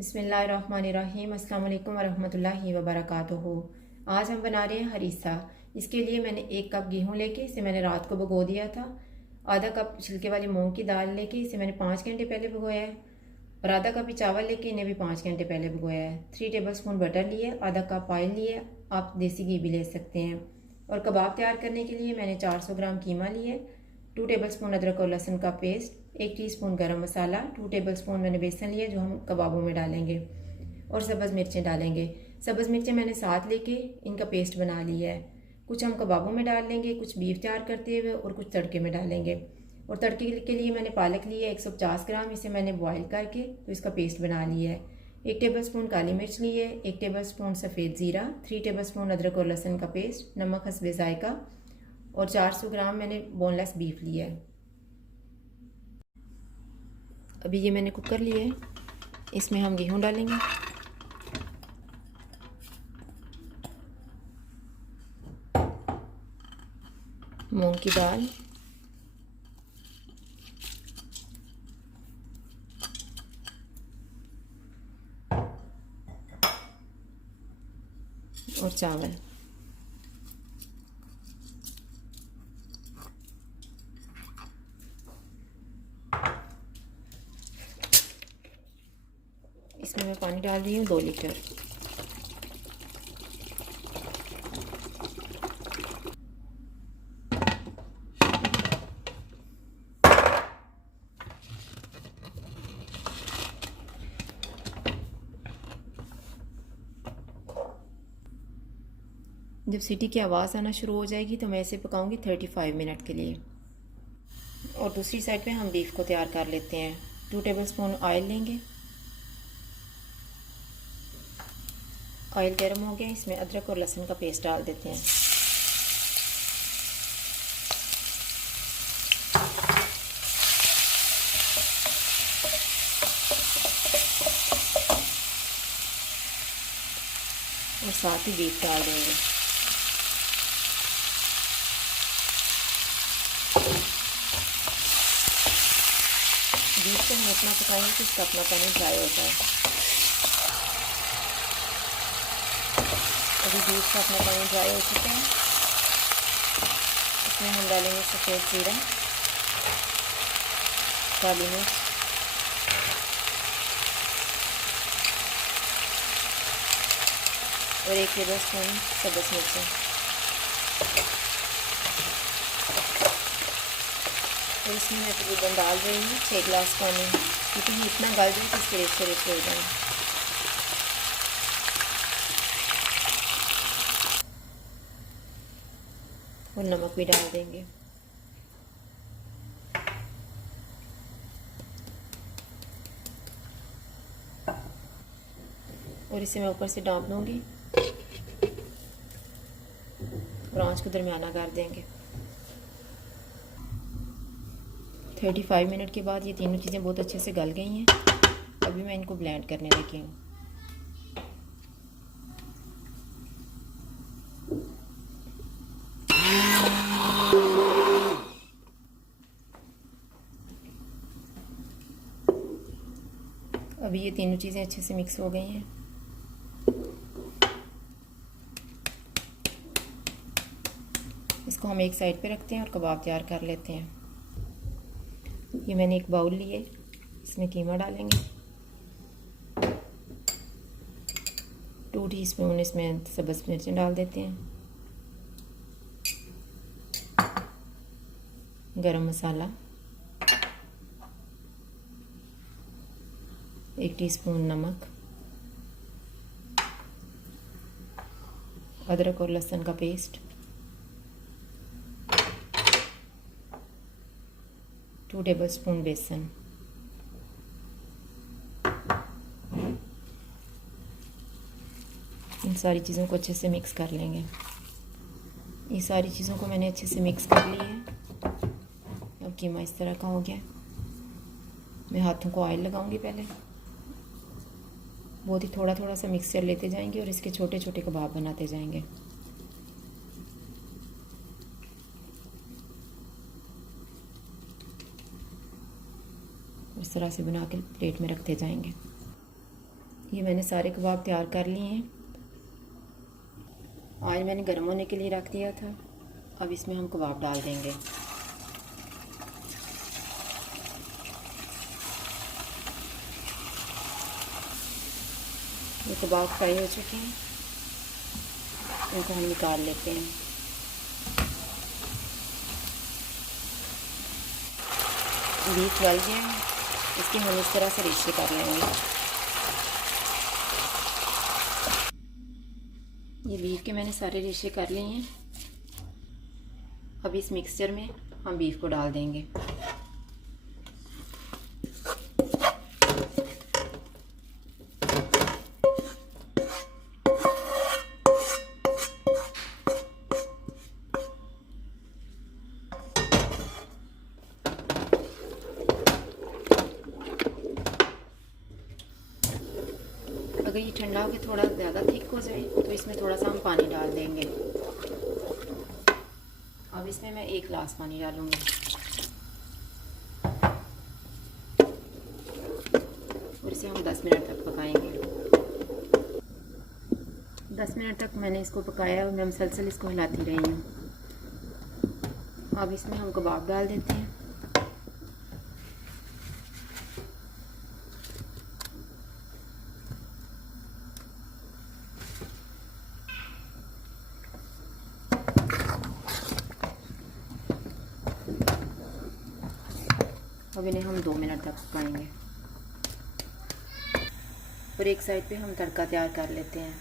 बिस्मिल्लाहिर्रहमानिर्रहीम। अस्सलाम वालेकुम वरहमतुल्लाहि वबरकातुहू। आज हम बना रहे हैं हरीसा। इसके लिए मैंने 1 कप गेहूँ लेके इसे मैंने रात को भिगो दिया था। आधा कप छिलके वाली मूंग की दाल लेके इसे मैंने 5 घंटे पहले भिगोया है। और आधा कप ही चावल लेके इन्हें भी 5 घंटे पहले भिगोया है। 3 टेबल स्पून बटर लिए, आधा कप ऑयल लिए, आप देसी घी भी ले सकते हैं। और कबाब तैयार करने के लिए मैंने 400 ग्राम कीमा लिए, 2 टेबल स्पून अदरक और लहसुन का पेस्ट, 1 टीस्पून गरम मसाला, 2 टेबल स्पून मैंने बेसन लिया जो हम कबाबों में डालेंगे, और सब्ज़ मिर्चें डालेंगे। सब्ज़ मिर्चें मैंने साथ लेके इनका पेस्ट बना लिया है। कुछ हम कबाबों में डाल लेंगे, कुछ बीफ तैयार करते हुए, और कुछ तड़के में डालेंगे। और तड़के के लिए मैंने पालक लिया है 150 ग्राम, इसे मैंने बॉयल करके तो इसका पेस्ट बना लिया है। 1 टेबल स्पून काली मिर्च ली है, 1 टेबल स्पून सफ़ेद ज़ीरा, 3 टेबल स्पून अदरक और लहसुन का पेस्ट, नमक हस्बे जायका, और 400 ग्राम मैंने बोनलेस बीफ लिया है। अभी ये मैंने कुकर लिया है, इसमें हम गेहूँ डालेंगे। मूंग की दाल, और चावल। इसमें मैं पानी डाल रही हूँ 2 लीटर। जब सीटी की आवाज़ आना शुरू हो जाएगी तो मैं इसे पकाऊंगी 35 मिनट के लिए। और दूसरी साइड पे हम बीफ को तैयार कर लेते हैं। 2 टेबल स्पून ऑयल लेंगे। ऑयल गर्म हो गया, इसमें अदरक और लहसुन का पेस्ट डाल देते हैं। और साथ ही बीफ डाल देंगे। बीफ को हम इतना पकाएंगे कि इसका अपना पानी ड्राई हो जाए। अभी बीफ का अपना पानी ड्राई हो चुका है। इसमें हम डालेंगे सफ़ेद ज़ीरा, काली मिर्च, और 1 टेबल स्पून सब्ज़ मिर्चें। और इसमें मैं तकरीबन डाल रही हूँ 6 गिलास पानी, क्योंकि ये इतना गल जाए कि इसके रेशे रेशे हो जाए। और नमक भी डाल देंगे। और इसे मैं ऊपर से ढाँप दूँगी और आँच को दरमियाना कर देंगे। 35 मिनट के बाद ये तीनों चीज़ें बहुत अच्छे से गल गई हैं। अभी मैं इनको ब्लेंड करने लगी हूँ। अभी ये तीनों चीज़ें अच्छे से मिक्स हो गई हैं। इसको हम एक साइड पे रखते हैं और कबाब तैयार कर लेते हैं। ये मैंने एक बाउल लिए, इसमें कीमा डालेंगे, 2 टीस्पून इसमें सब्ज़ मिर्चें डाल देते हैं, गरम मसाला, 1 टीस्पून नमक, अदरक और लहसुन का पेस्ट, 2 टेबल स्पून बेसन। इन सारी चीज़ों को अच्छे से मिक्स कर लेंगे। ये सारी चीज़ों को मैंने अच्छे से मिक्स कर लिया है। अब कीमा इस तरह का हो गया। मैं हाथों को ऑयल लगाऊंगी पहले। बहुत ही थोड़ा थोड़ा सा मिक्सचर लेते जाएंगे और इसके छोटे छोटे कबाब बनाते जाएंगे। इस तरह से बना के प्लेट में रखते जाएंगे। ये मैंने सारे कबाब तैयार कर लिए हैं। आज मैंने गर्म होने के लिए रख दिया था। अब इसमें हम कबाब डाल देंगे। ये कबाब फ्राई हो चुके हैं, इनको हम निकाल लेते हैं। बीफ गल गया है, इसकी हम इस तरह से रिश्ते कर लेंगे। ये बीफ के मैंने सारे रिश्ते कर लिए हैं। अब इस मिक्सचर में हम बीफ को डाल देंगे। अगर ये ठंडा होकर थोड़ा ज़्यादा थिक हो जाए तो इसमें थोड़ा सा हम पानी डाल देंगे। अब इसमें मैं 1 गिलास पानी डालूँगी और इसे हम 10 मिनट तक पकाएंगे। 10 मिनट तक मैंने इसको पकाया और मैं मुसलसल इसको हिलाती रही हूँ। अब इसमें हम कबाब डाल देते हैं। अब इन्हें हम 2 मिनट तक पकाएंगे और एक साइड पे हम तड़का तैयार कर लेते हैं।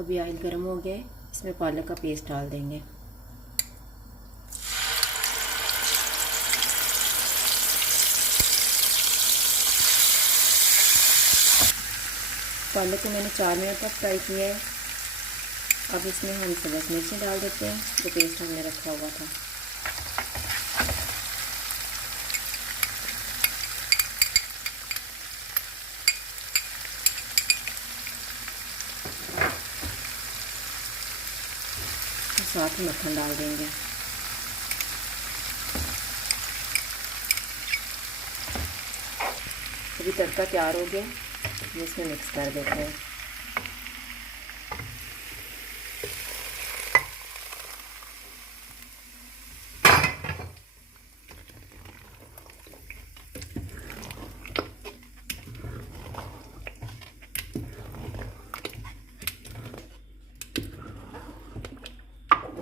अभी ऑयल गर्म हो गया है, इसमें पालक का पेस्ट डाल देंगे। पालक को मैंने 4 मिनट तक फ्राई किया है। अब इसमें हम सब्ज़ मिर्चें डाल देते हैं जो पेस्ट हमने रखा हुआ था। तो साथ ही मक्खन डाल देंगे। अभी तड़का तैयार हो गया, इसमें मिक्स कर देते हैं।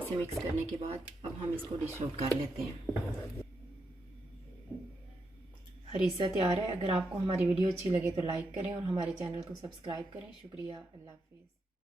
इसे मिक्स करने के बाद अब हम इसको डिश आउट कर लेते हैं। हरीसा तैयार है। अगर आपको हमारी वीडियो अच्छी लगे तो लाइक करें और हमारे चैनल को सब्सक्राइब करें। शुक्रिया। अल्लाह हाफिज़।